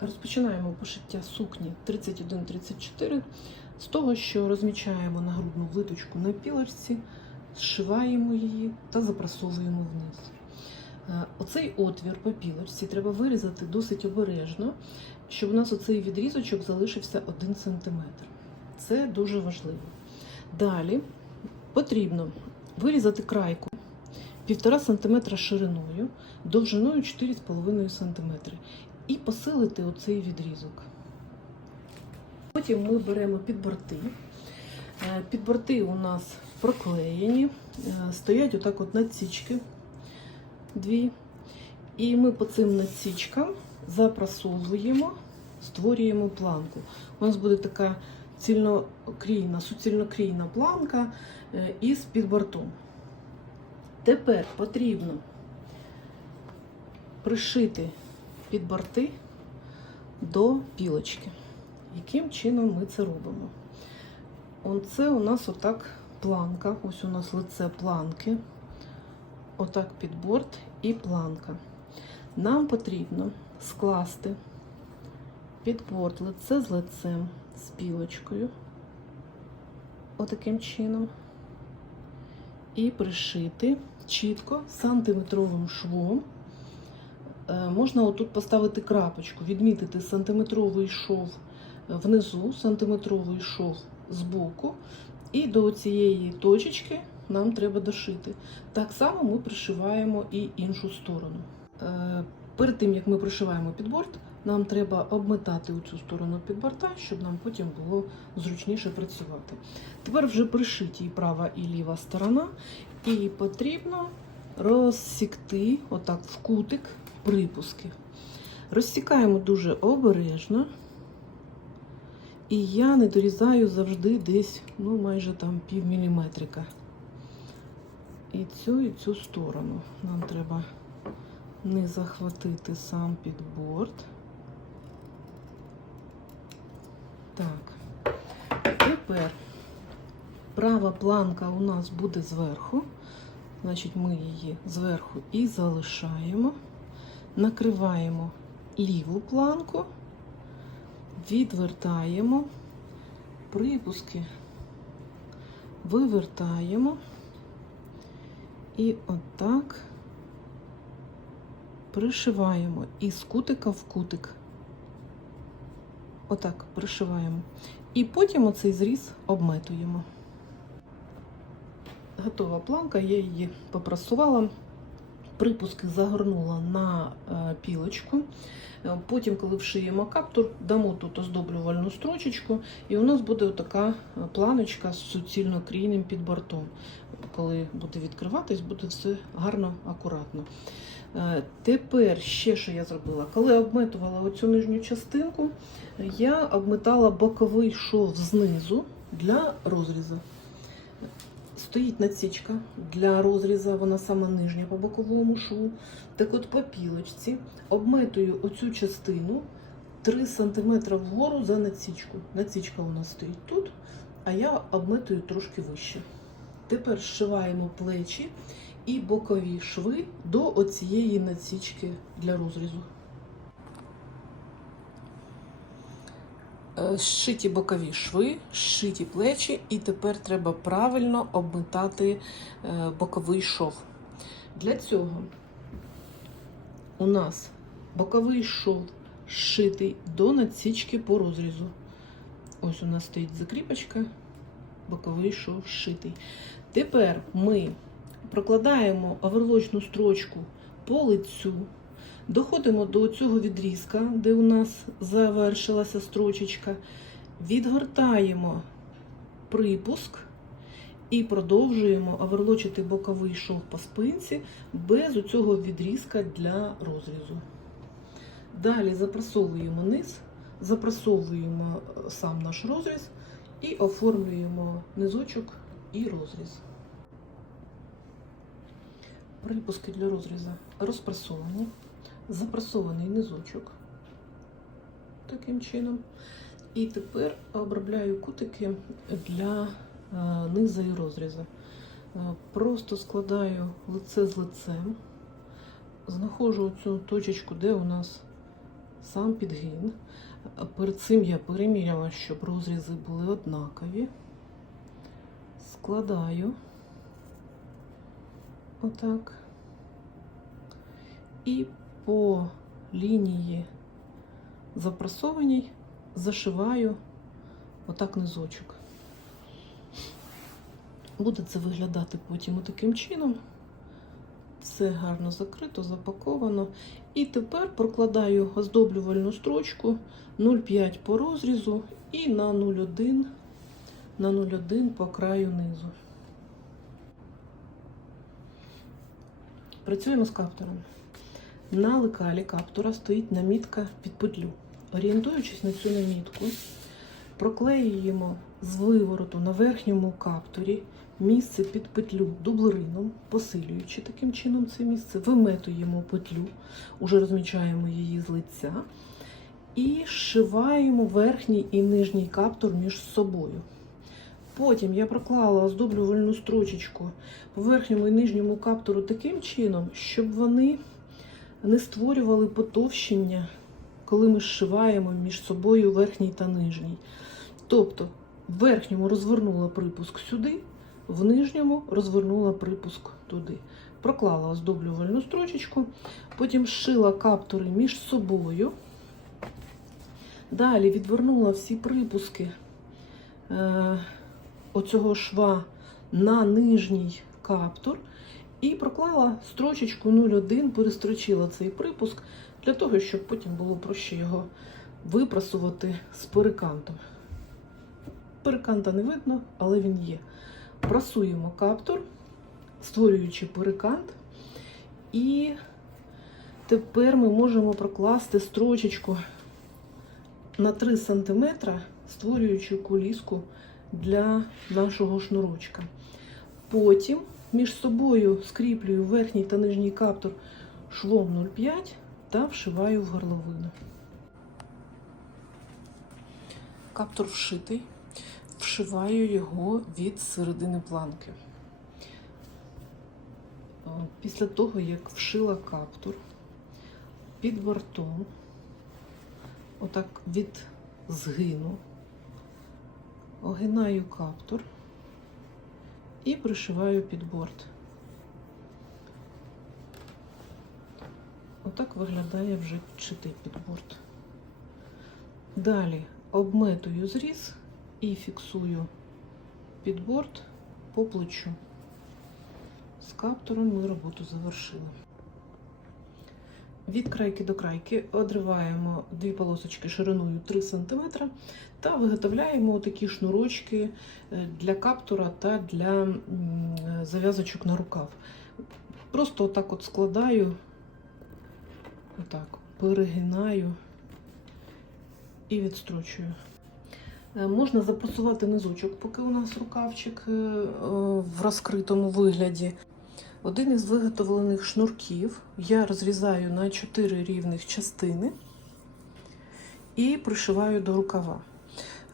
Розпочинаємо пошиття сукні 31-34 з того, що розмічаємо нагрудну виточку на пілочці, зшиваємо її та запрасовуємо вниз. Е, Оцей отвір по пілочці треба вирізати досить обережно, щоб у нас оцей відрізочок залишився 1 см. Це дуже важливо. Далі потрібно вирізати крайку 1,5 см шириною, довжиною 4,5 см і посилити оцей відрізок. Потім ми беремо підборти. Е, Підборти у нас проклеєні, е, стоять отак от надсічки дві. І ми по цим надсічкам запрасовуємо, створюємо планку. У нас буде така цільнокрійна, суцільнокрійна планка е, із підбортом. Тепер потрібно пришити підборти до пілочки. Яким чином ми це робимо? Оце у нас отак планка. Ось у нас лице планки. Отак підборт і планка. Нам потрібно скласти підборт лице з лицем, з пілочкою. Отаким чином. І пришити чітко сантиметровим швом. Е, Можна отут поставити крапочку, відмітити сантиметровий шов внизу, сантиметровий шов збоку, і до цієї точечки нам треба дошити. Так само ми пришиваємо і іншу сторону. Е, Перед тим як ми пришиваємо підборт, нам треба обметати у цю сторону підборта, щоб нам потім було зручніше працювати. Тепер вже пришиті і права і ліва сторона, і потрібно розсікти отак в кутик припуски. Розсікаємо дуже обережно. І я не дорізаю завжди десь, ну, майже там пів міліметрика. І цю, і цю сторону. Нам треба не захватити сам підборд. Так. Тепер права планка у нас буде зверху. Значить, ми її зверху і залишаємо. Накриваємо ліву планку, відвертаємо, припуски вивертаємо і отак пришиваємо із кутика в кутик. Отак пришиваємо. І потім оцей зріз обметуємо. Готова планка, я її попрасувала, припуски загорнула на е, пілочку. Е, Потім, коли вшиємо каптур, дамо тут оздоблювальну строчечку, і у нас буде така е, планочка з суцільно крійним підбортом. Коли буде відкриватись, буде все гарно, акуратно. Тепер ще що я зробила? Коли обметувала оцю нижню частинку, я обметала боковий шов знизу для розрізу. Стоїть надсічка для розрізу, вона сама нижня по боковому шву. Так от по пілочці обметую оцю частину 3 см вгору за надсічку. Надсічка у нас стоїть тут, а я обметую трошки вище. Тепер зшиваємо плечі і бокові шви до оцієї надсічки для розрізу. Зшиті бокові шви, зшиті плечі, і тепер треба правильно обметати е, боковий шов. Для цього у нас боковий шов зшитий до надсічки по розрізу. Ось у нас стоїть закріпочка, боковий шов зшитий. Тепер ми прокладаємо оверлочну строчку по лицю, доходимо до цього відрізка, де у нас завершилася строчечка, відгортаємо припуск і продовжуємо оверлочити боковий шов по спинці без цього відрізка для розрізу. Далі запрасовуємо низ, запрасовуємо е, сам наш розріз і оформлюємо низочок і розріз. Припуски для розрізу розпрасовані, запрасований низочок таким чином. І тепер обробляю кутики для е, низа і розрізу. Е, Просто складаю лице з лицем, знаходжу цю точечку, де у нас сам підгін. Перед цим я переміряла, щоб розрізи були однакові. Складаю отак. І по лінії запрасованій зашиваю отак низочок. Буде це виглядати потім таким чином. Все гарно закрито, запаковано. І тепер прокладаю оздоблювальну строчку 0,5 по розрізу і на 0,1 на 0,1 по краю низу. Працюємо з каптором. На лекалі каптора стоїть намітка під петлю. Орієнтуючись на цю намітку, проклеюємо з вивороту на верхньому капторі місце під петлю дублерином, посилюючи таким чином це місце, виметуємо петлю, уже розмічаємо її з лиця і зшиваємо верхній і нижній каптор між собою. Потім я проклала оздоблювальну строчечку по верхньому і нижньому каптору таким чином, щоб вони не створювали потовщення, коли ми зшиваємо між собою верхній та нижній. Тобто в верхньому розвернула припуск сюди, в нижньому розвернула припуск туди. Проклала оздоблювальну строчечку, потім зшила каптори між собою. Далі відвернула всі припуски е, оцього шва на нижній каптор і проклала строчечку 0,1, перестрочила цей припуск для того, щоб потім було проще його випрасувати з перекантом. Переканта не видно, але він є. Прасуємо каптор, створюючи перекант. І тепер ми можемо прокласти строчечку на 3 см, створюючи коліску для нашого шнурочка. Потім між собою скріплюю верхній та нижній каптор швом 0,5 та вшиваю в горловину. Каптор вшитий, вшиваю його від середини планки. Е, Після того, як вшила каптур під бортом, отак від згину, огинаю каптур і пришиваю під борт. Отак виглядає вже підшитий підборд. Далі обметую зріз і фіксую підборд по плечу. З каптуром ми роботу завершили. Від крайки до крайки одриваємо дві полосочки шириною 3 см та виготовляємо такі шнурочки е, для каптура та для зав'язочок на рукав. Просто отак от складаю, отак, перегинаю і відстрочую. Е, Можна запрасувати низочок, поки у нас рукавчик е, в розкритому вигляді. Один із виготовлених шнурків я розрізаю на 4 рівних частини і пришиваю до рукава.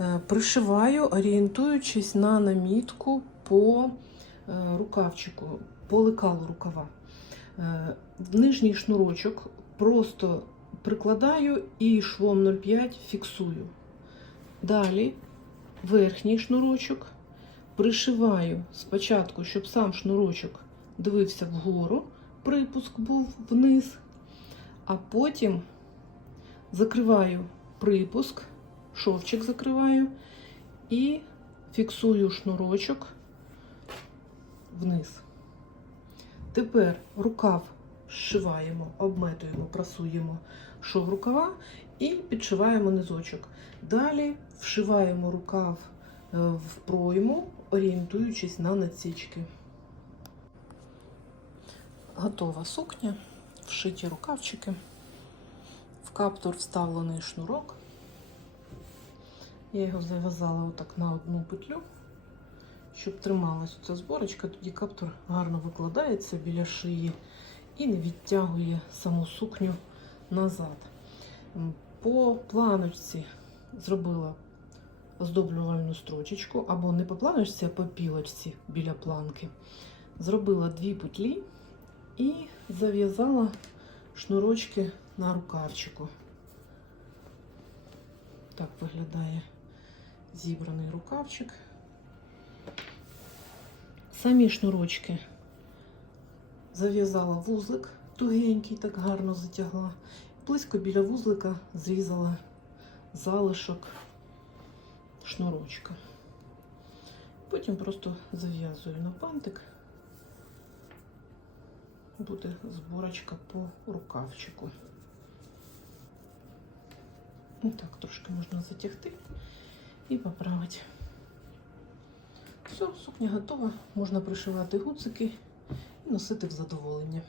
Е, Пришиваю, орієнтуючись на намітку по е, рукавчику, по лекалу рукава. Е, нижній шнурочок просто прикладаю і швом 0,5 фіксую. Далі верхній шнурочок пришиваю спочатку, щоб сам шнурочок дивився вгору, припуск був вниз, а потім закриваю припуск, шовчик закриваю і фіксую шнурочок вниз. Тепер рукав зшиваємо, обметуємо, прасуємо шов рукава і підшиваємо низочок. Далі вшиваємо рукав е, в пройму, орієнтуючись на насічки. Готова сукня, вшиті рукавчики, в каптур вставлений шнурок. Я його зав'язала отак на одну петлю, щоб трималась ця зборочка, тоді каптур гарно викладається біля шиї і не відтягує саму сукню назад. По планочці зробила оздоблювальну строчечку, або не по планочці, а по пілочці біля планки. Зробила дві петлі і зав'язала шнурочки на рукавчику. так виглядає зібраний рукавчик. Самі шнурочки зав'язала вузлик тугенький, так гарно затягла. Близько біля вузлика зрізала залишок шнурочка. Потім просто зав'язую на пантик. Буде зборочка по рукавчику. Ось так, трошки можна затягти і поправити. Все, сукня готова. Можна пришивати гуцики і носити в задоволення.